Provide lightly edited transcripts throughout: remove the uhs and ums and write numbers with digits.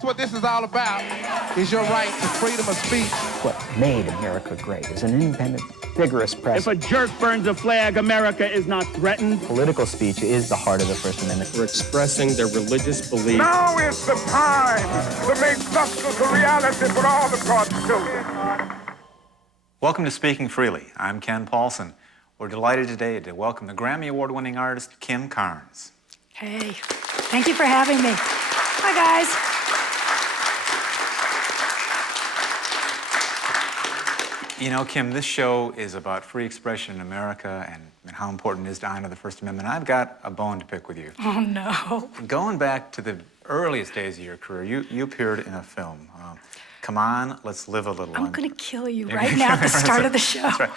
What this is all about is your right to freedom of speech. What made America great is an independent, vigorous press. If a jerk burns a flag, America is not threatened. Political speech is the heart of the First Amendment. For expressing their religious beliefs. Now is the time to make justice a reality for all of God's children. Welcome to Speaking Freely. I'm Ken Paulson. We're delighted today to welcome the Grammy Award-winning artist, Kim Carnes. Hey, thank you for having me. Hi, guys. You know, Kim, this show is about free expression in America and how important it is to honor the First Amendment. I've got a bone to pick with you. Oh, no. Going back to the earliest days of your career, you appeared in a film. Come On, Let's Live a Little. I'm going to kill you right now at the start of the show. That's right.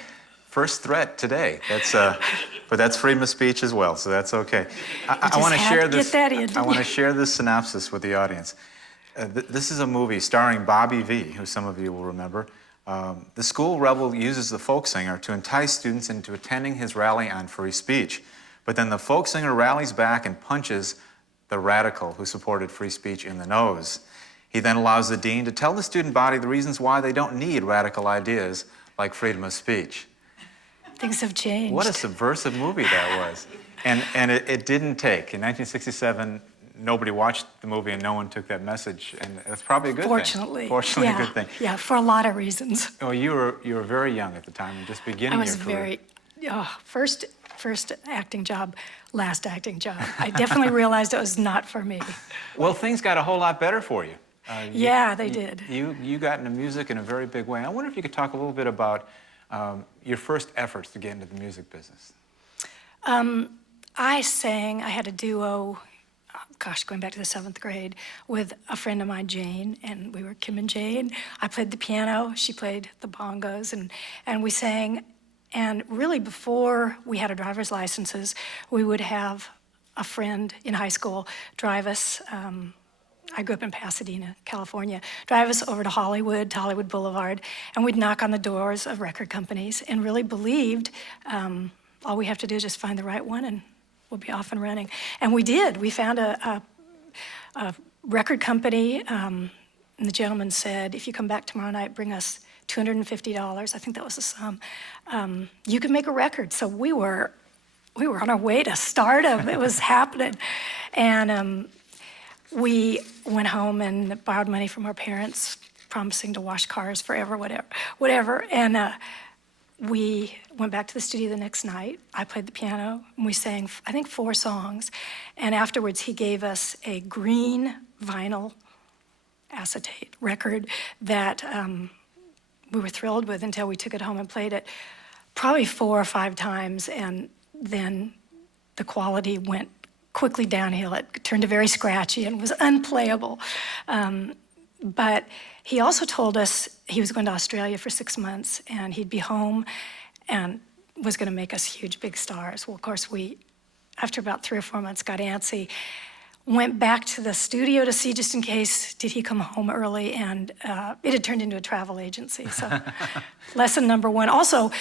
First threat today. But that's freedom of speech as well, so that's okay. I want to share this. I want to share this synopsis with the audience. This is a movie starring Bobby V, who some of you will remember. The school rebel uses the folk singer to entice students into attending his rally on free speech. But then the folk singer rallies back and punches the radical who supported free speech in the nose. He then allows the dean to tell the student body the reasons why they don't need radical ideas like freedom of speech. Things have changed. What a subversive movie that was. And it didn't take. In 1967, nobody watched the movie and no one took that message, and that's probably a good thing. Fortunately, yeah, a good thing. Yeah, for a lot of reasons. Oh, you were very young at the time and just beginning your career. First acting job, last acting job. I definitely realized it was not for me. Well, things got a whole lot better for you. Yeah, they did. You got into music in a very big way. I wonder if you could talk a little bit about your first efforts to get into the music business. I had a duo, going back to the 7th grade, with a friend of mine, Jane, and we were Kim and Jane. I played the piano, she played the bongos, and we sang. And really, before we had our driver's licenses, we would have a friend in high school drive us. I grew up in Pasadena, California. Drive us over to Hollywood Boulevard, and we'd knock on the doors of record companies and really believed all we have to do is just find the right one and we'll be off and running. And we did. We found a record company, and the gentleman said, if you come back tomorrow night, bring us $250. I think that was the sum. You can make a record. So we were on our way to stardom. It was happening. And we went home and borrowed money from our parents, promising to wash cars forever, whatever. And we went back to the studio the next night. I played the piano, and we sang, I think, 4 songs. And afterwards, he gave us a green vinyl acetate record that we were thrilled with until we took it home and played it probably 4 or 5 times, and then the quality went quickly downhill. It turned to very scratchy and was unplayable. But he also told us he was going to Australia for 6 months and he'd be home and was going to make us huge, big stars. Well, of course, we, after about 3 or 4 months, got antsy, went back to the studio to see just in case, did he come home early, and it had turned into a travel agency. So lesson number 1. Also,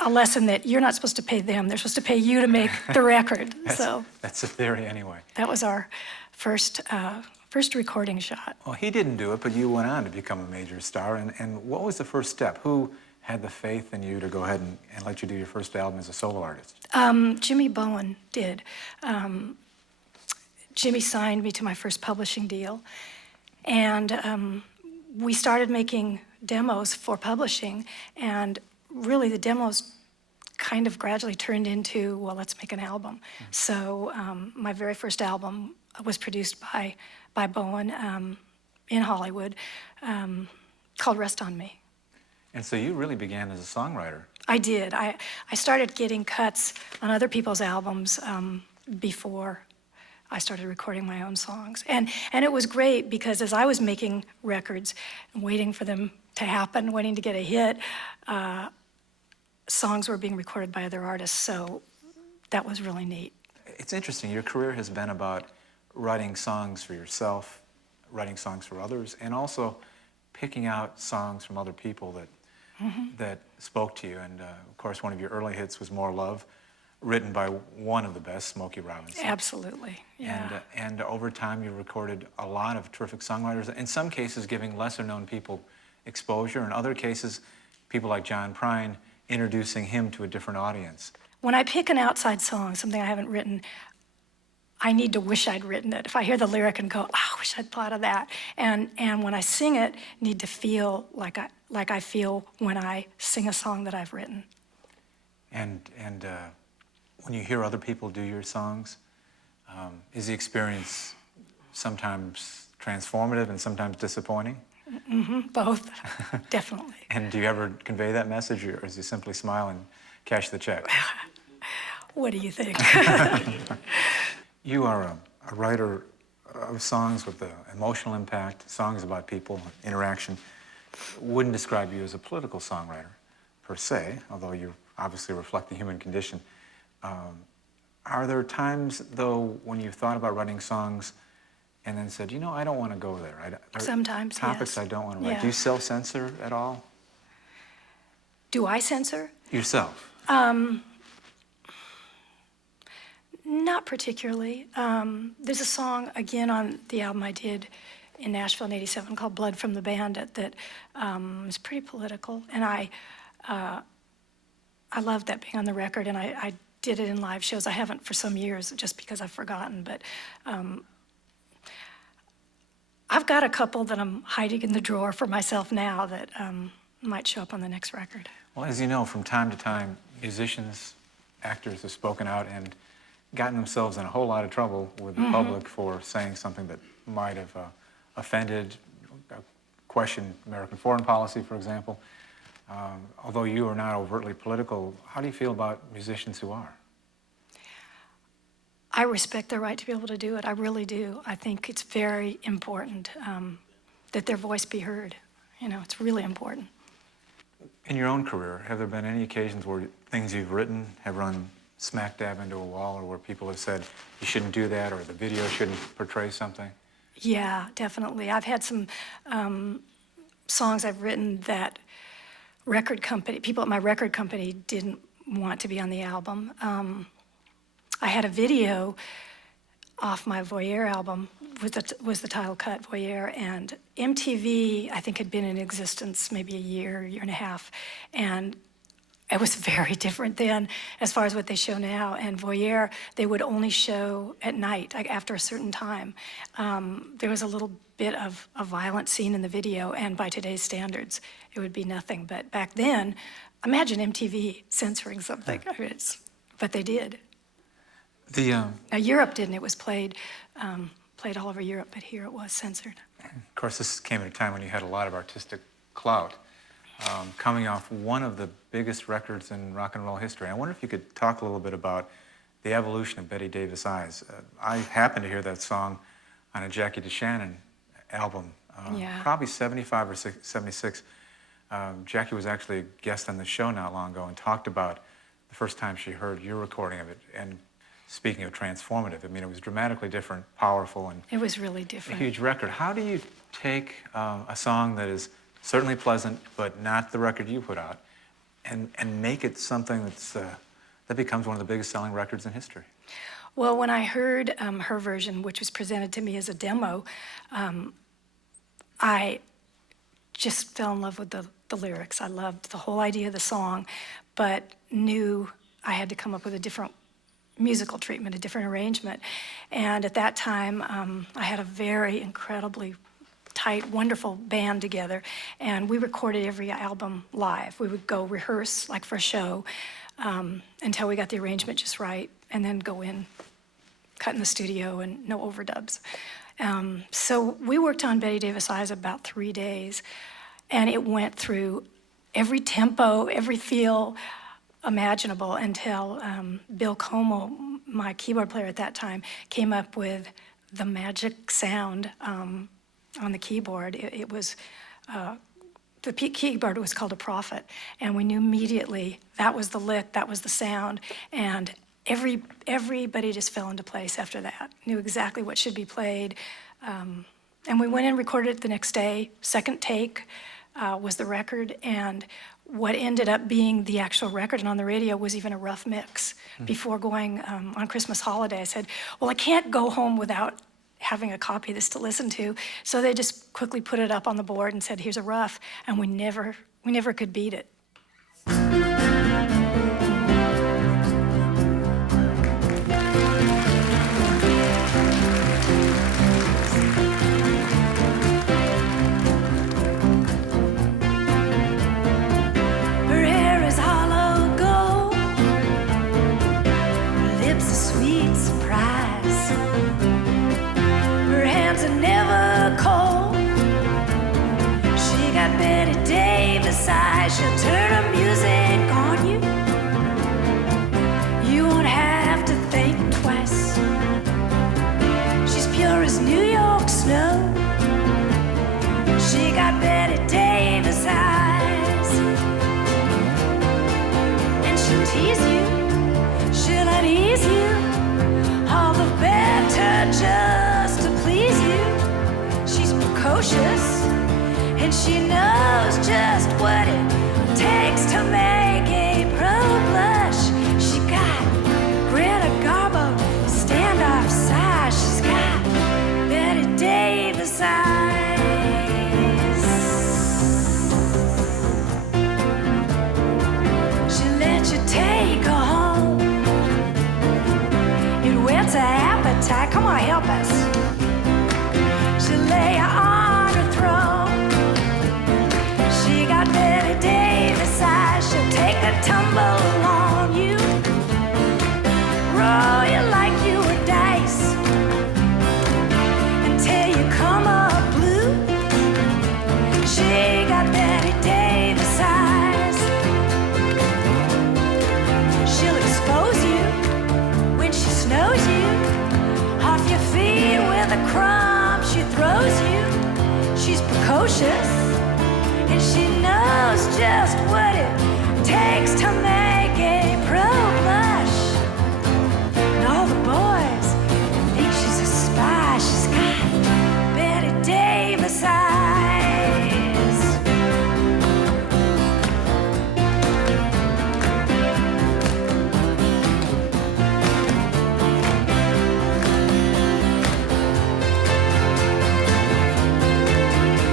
a lesson that you're not supposed to pay them, they're supposed to pay you to make the record. That's a theory anyway. That was our first recording shot. Well, he didn't do it, but you went on to become a major star. And what was the first step? Who had the faith in you to go ahead and let you do your first album as a solo artist? Jimmy Bowen did. Jimmy signed me to my first publishing deal, and we started making demos for publishing, and really the demos kind of gradually turned into, well, let's make an album. Mm-hmm. So my very first album was produced by Bowen in Hollywood, called Rest on Me. And so you really began as a songwriter. I did. I started getting cuts on other people's albums before I started recording my own songs. And it was great because as I was making records and waiting for them to happen, waiting to get a hit, songs were being recorded by other artists, so that was really neat. It's interesting, your career has been about writing songs for yourself, writing songs for others, and also picking out songs from other people that spoke to you. And of course, one of your early hits was More Love. written by one of the best, Smokey Robinson. Absolutely, yeah. And over time, you recorded a lot of terrific songwriters, in some cases giving lesser-known people exposure, in other cases, people like John Prine introducing him to a different audience. When I pick an outside song, something I haven't written, I need to wish I'd written it. If I hear the lyric and go, oh, I wish I'd thought of that. And when I sing it, need to feel like I feel when I sing a song that I've written. And when you hear other people do your songs, is the experience sometimes transformative and sometimes disappointing? Mm-hmm, both, definitely. And do you ever convey that message, or is you simply smile and cash the check? What do you think? You are a writer of songs with emotional impact, songs about people, interaction. Wouldn't describe you as a political songwriter, per se, although you obviously reflect the human condition. Are there times, though, when you've thought about writing songs and then said, you know, I don't want to go there? Sometimes, topics yes. I don't want to write. Yeah. Do you self-censor at all? Do I censor? Yourself? Not particularly. There's a song, again, on the album I did in Nashville in '87 called Blood from the Bandit that is pretty political, and I loved that being on the record, and I did it in live shows. I haven't for some years just because I've forgotten, but I've got a couple that I'm hiding in the drawer for myself now that might show up on the next record. Well, as you know, from time to time, musicians, actors have spoken out and gotten themselves in a whole lot of trouble with the public for saying something that might have offended, questioned American foreign policy, for example. Although you are not overtly political, how do you feel about musicians who are? I respect their right to be able to do it. I really do. I think it's very important that their voice be heard. You know, it's really important. In your own career, have there been any occasions where things you've written have run smack dab into a wall, or where people have said you shouldn't do that, or the video shouldn't portray something? Yeah, definitely. I've had some songs I've written that people at my record company didn't want to be on the album. I had a video off my Voyeur album, was the title cut, Voyeur, and MTV, I think, had been in existence maybe a year and a half, and it was very different then as far as what they show now. And Voyeur, they would only show at night, like after a certain time. There was a little bit of a violent scene in the video, and by today's standards, it would be nothing. But back then, imagine MTV censoring something. I mean, but they did. Now, Europe didn't. It was played all over Europe, but here it was censored. Of course, this came at a time when you had a lot of artistic clout, coming off one of the biggest records in rock and roll history. I wonder if you could talk a little bit about the evolution of Bette Davis' Eyes. I happened to hear that song on a Jackie DeShannon album, probably 75 or 76. Jackie was actually a guest on the show not long ago and talked about the first time she heard your recording of it. And speaking of transformative, I mean, it was dramatically different, powerful, and it was really different. A huge record. How do you take a song that is certainly pleasant, but not the record you put out, and make it something that becomes one of the biggest selling records in history? Well, when I heard her version, which was presented to me as a demo, I just fell in love with the lyrics. I loved the whole idea of the song, but knew I had to come up with a different musical treatment, a different arrangement. And at that time, I had a very incredibly tight, wonderful band together, and we recorded every album live. We would go rehearse, like for a show, until we got the arrangement just right, and then go in, cut in the studio, and no overdubs. So we worked on Bette Davis' Eyes about 3 days, and it went through every tempo, every feel imaginable until Bill Como, my keyboard player at that time, came up with the magic sound on the keyboard. It was, the keyboard was called a Prophet, and we knew immediately that was the lick, that was the sound, and everybody just fell into place after that, knew exactly what should be played. And we went and recorded it the next day, second take. was the record, and what ended up being the actual record and on the radio was even a rough mix. Before going on Christmas holiday, I said, well, I can't go home without having a copy of this to listen to. So they just quickly put it up on the board and said, here's a rough, and we never could beat it. Her hair is hollow gold, her lips a sweet surprise, her hands are never cold. She got Bette Davis eyes, she'll turn her music on you. You won't have to think twice. She's pure as New York snow. She got Bette Davis eyes. And she'll tease you, she'll unease you, all the better just to please you. She's precocious, and she knows just what it takes to make a pro blush. She got Greta Garbo standoff size. She's got Bette Davis eyes. She'll let you take her home. It whets her appetite. Come on, help us. She'll lay you on her throne. She got Bette Davis eyes. She'll take a tumble on you, roll you like you were dice, until you come up blue. She got Bette Davis eyes. She'll expose you when she snows you, off your feet with a crumb she throws you. She's precocious, and she knows just what it takes to make a pro blush. And all the boys think she's a spy. She's got Bette Davis eyes.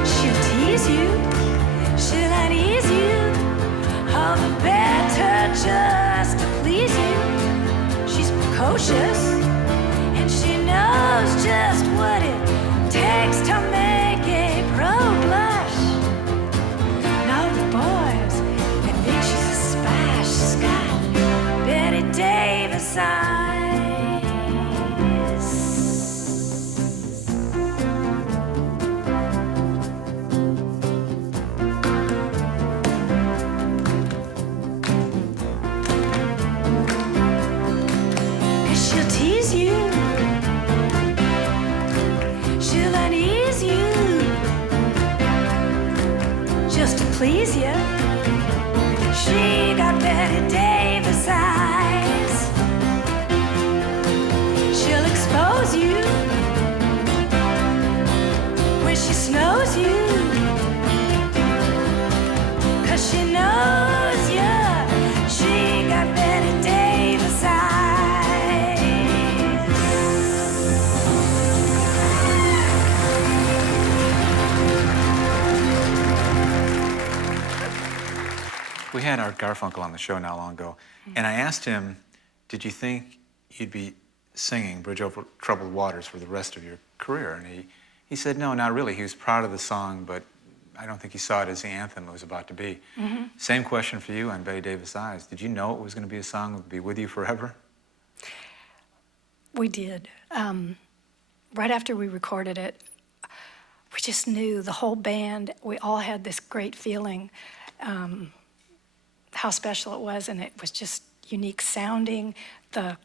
She'll tease you, she'll unease you, all the better just to please you. She's precocious, and she knows just what it takes to make a pro blush. And all the boys, they think she's a spy. She's got Bette Davis eyes. She'll tease you, she'll unease you, just to please you. She got Bette Davis eyes. She'll expose you when she snows you, 'cause she knows you. She got Bette Davis eyes. We had Art Garfunkel on the show not long ago, and I asked him, did you think you'd be singing Bridge Over Troubled Waters for the rest of your career? And he said, no, not really. He was proud of the song, but I don't think he saw it as the anthem it was about to be. Same question for you on Bette Davis Eyes. Did you know it was going to be a song that would be with you forever? We did. Right after we recorded it, we just knew, the whole band, we all had this great feeling, how special it was, and it was just unique sounding. The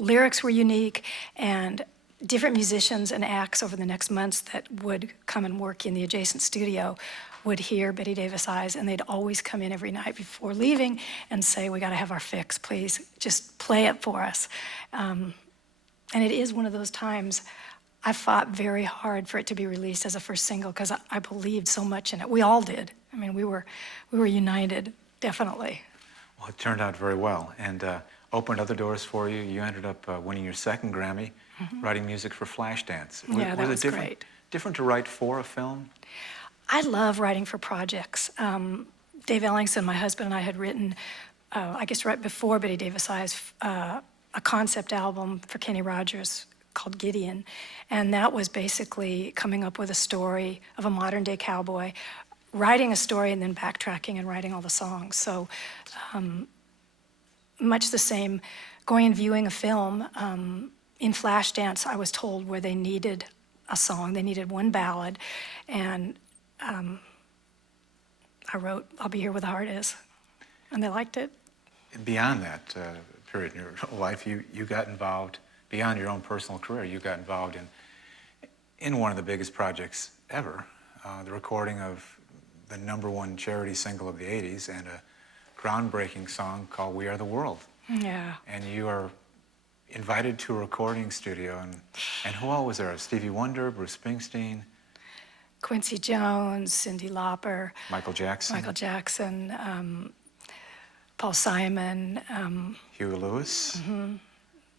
lyrics were unique, and different musicians and acts over the next months that would come and work in the adjacent studio would hear Bette Davis Eyes, and they'd always come in every night before leaving and say, we gotta have our fix, please, just play it for us. And it is one of those times I fought very hard for it to be released as a first single because I believed so much in it. We all did. I mean, we were united, definitely. Well, it turned out very well and opened other doors for you. You ended up winning your second Grammy, writing music for Flashdance. Yeah, that was great. Different to write for a film? I love writing for projects. Dave Ellingson, my husband, and I had written, I guess right before Betty Davis Eyes, a concept album for Kenny Rogers called Gideon. And that was basically coming up with a story of a modern day cowboy, writing a story and then backtracking and writing all the songs. So much the same, going and viewing a film. In Flashdance, I was told where they needed a song, they needed one ballad, and I wrote, I'll Be Here Where the Heart Is, and they liked it. Beyond that period in your life, you got involved, beyond your own personal career, you got involved in one of the biggest projects ever, the recording of the #1 charity single of the 80s and a groundbreaking song called We Are the World. Yeah. And you are invited to a recording studio, and who all was there? Stevie Wonder, Bruce Springsteen? Quincy Jones, Cyndi Lauper. Michael Jackson. Paul Simon. Huey Lewis.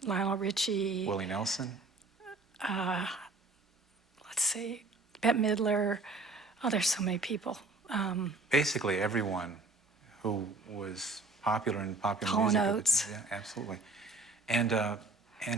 Lionel Richie. Willie Nelson. Let's see, Bette Midler. Oh, there's so many people. Basically everyone who was popular in popular Hall & music. Oates. Yeah, absolutely. And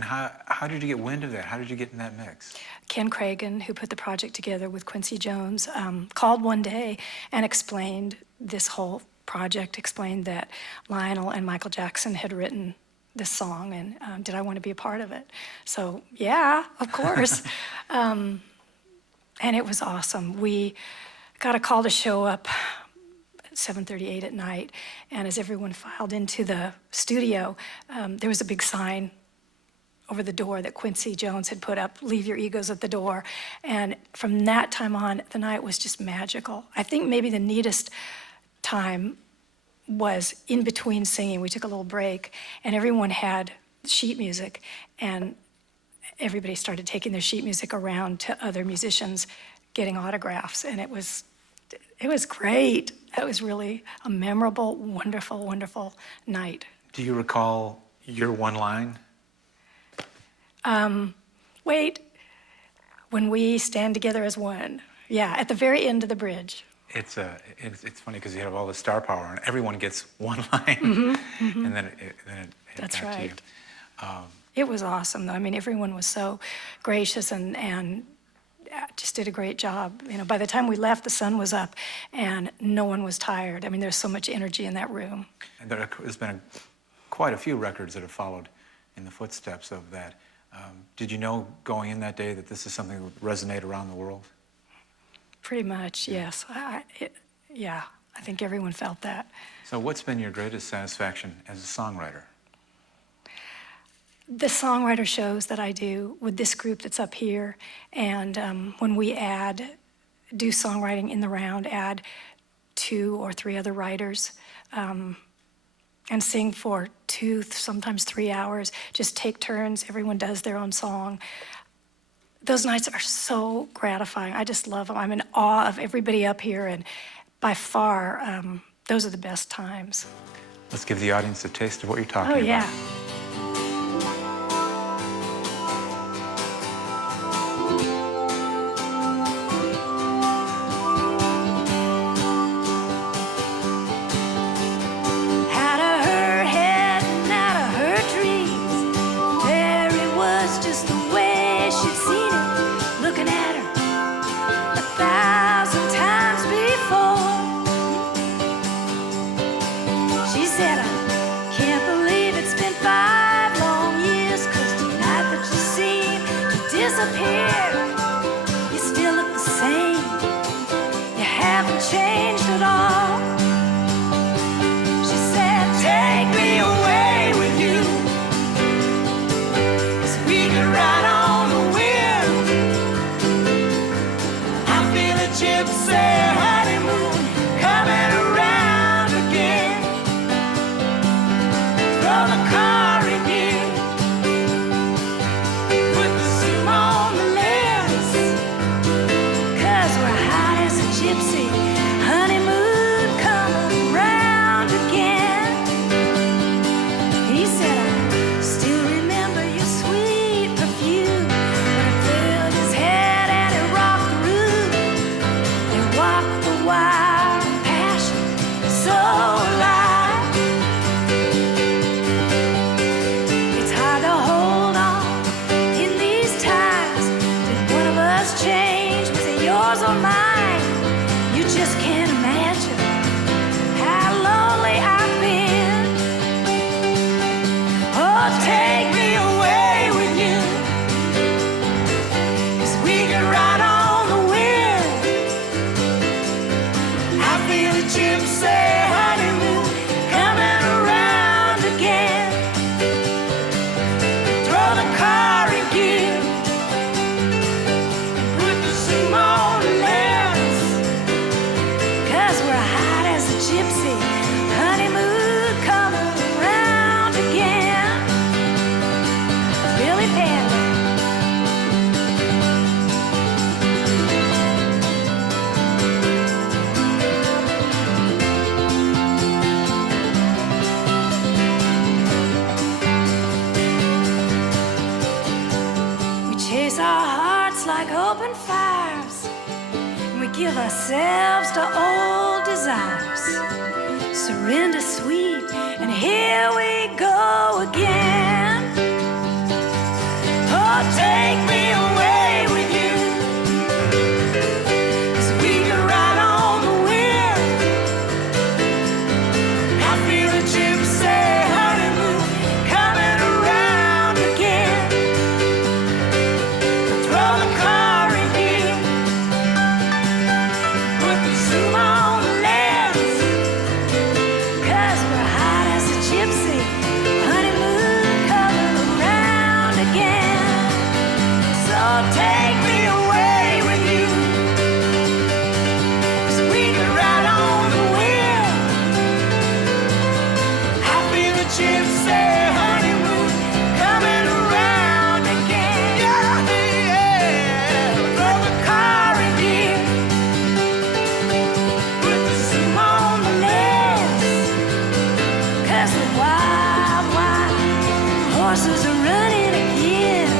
how did you get wind of that? How did you get in that mix? Ken Cragen, who put the project together with Quincy Jones, called one day and explained this whole project, explained that Lionel and Michael Jackson had written this song, and did I want to be a part of it? So, yeah, of course. And it was awesome. We got a call to show up at 7:38 at night, and as everyone filed into the studio, there was a big sign over the door that Quincy Jones had put up, "Leave your egos at the door." And from that time on, the night was just magical. I think maybe the neatest time was in between singing. We took a little break, and everyone had sheet music, and everybody started taking their sheet music around to other musicians, getting autographs, and it was great. It was really a memorable, wonderful, wonderful night. Do you recall your one line? Wait, when we stand together as one. Yeah, at the very end of the bridge. It's funny because you have all the star power and everyone gets one line, and then it That's back to you. right. It was awesome, though. I mean, everyone was so gracious and just did a great job. You know, by the time we left, the sun was up, and no one was tired. I mean, there's so much energy in that room. And there's been quite a few records that have followed in the footsteps of that. Did you know going in that day that this is something that would resonate around the world? Pretty much, yes. Yeah, I think everyone felt that. So what's been your greatest satisfaction as a songwriter? The songwriter shows that I do with this group that's up here, and when we do songwriting in the round, add 2 or 3 other writers, and sing for 2, sometimes 3 hours, just take turns, everyone does their own song. Those nights are so gratifying. I just love them. I'm in awe of everybody up here, and by far, those are the best times. Let's give the audience a taste of what you're talking about. Oh, yeah. Gypsy, honeymoon, coming around again. Throw the car in gear, put the zoom on the left. mention how lonely I've been. Oh, take me away with you, 'cause we can ride on the wind. I feel a gypsy honeymoon coming around again. Throw the car in gear, put the zoom on the lens, 'cause we're hot as a gypsy honeymoon coming around again. Billy Bette. We chase our hearts like open fires, and we give ourselves to old desires. Surrender sweet, and here we go again. Oh, take me away with you, 'cause we can ride on the wind. I feel a gypsy honeymoon coming around again. Throw the car in gear, put the zoom on the lens, 'cause we're hot as a gypsy honeymoon coming around again. So take me away with you, 'cause we can ride on the wind. I feel a gypsy honeymoon coming around again. Yeah, yeah. Throw the car in gear, put the zoom on the lens, 'cause the wild, wild horses are running again.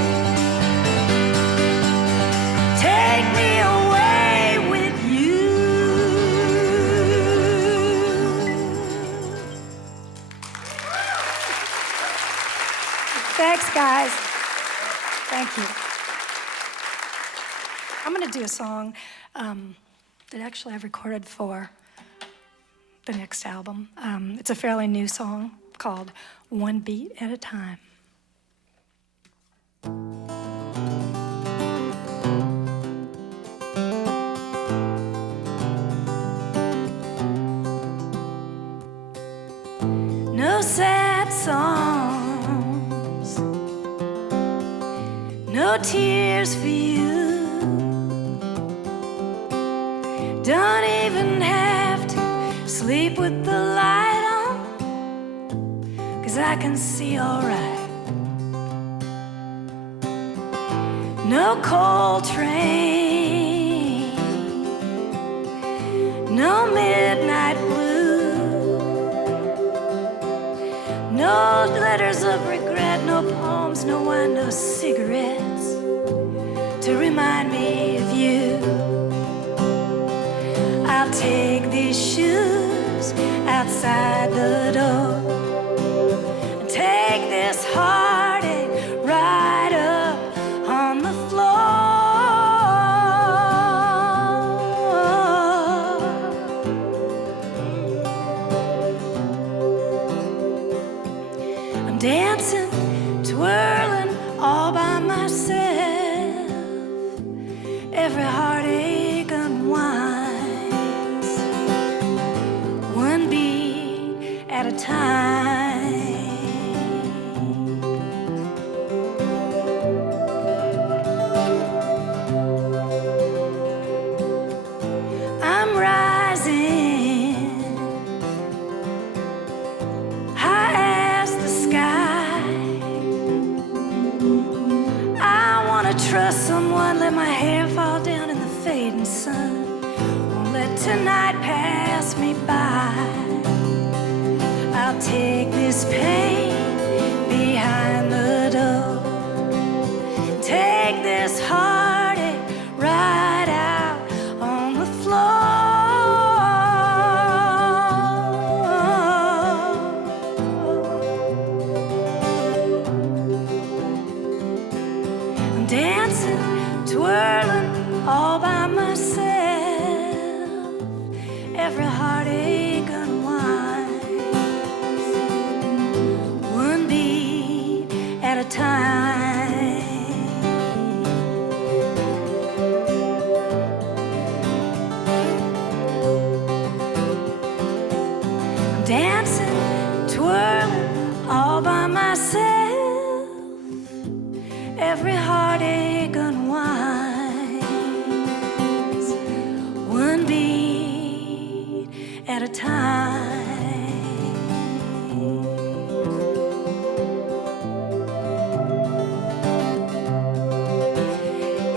Take me away with you. Thanks, guys. Thank you. I'm going to do a song that actually I've recorded for the next album. It's a fairly new song called One Beat at a Time. No sad songs, no tears for you. Don't even have to sleep with the light on, 'cause I can see all right. No cold train, no midnight blue, no letters of regret, no poems, no wine, no cigarettes to remind me of you. I'll take these shoes outside the door and take this heartache right up on the floor. I'm dancing, twirling all by myself. Every heartache unwinds, one beat at a time. I'm rising high as the sky. I wanna trust someone, let my hair fall down in the fading sun. Won't let tonight pass me by. I'll take this pain behind the door, take this heartache right out on the floor. I'm dancing, twirling all by myself. Every heart dancing, twirling all by myself. Every heartache unwinds, one beat at a time.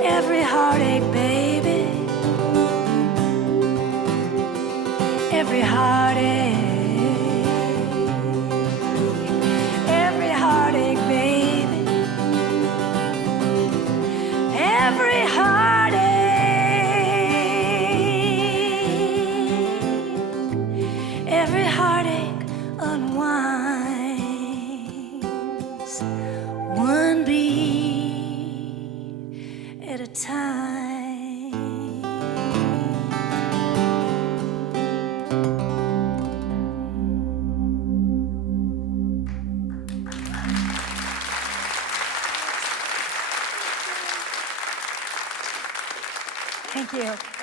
Every heartache, baby, every heartache, every heartache, baby, every heartache, every heartache unwinds, one beat at a time. Thank you.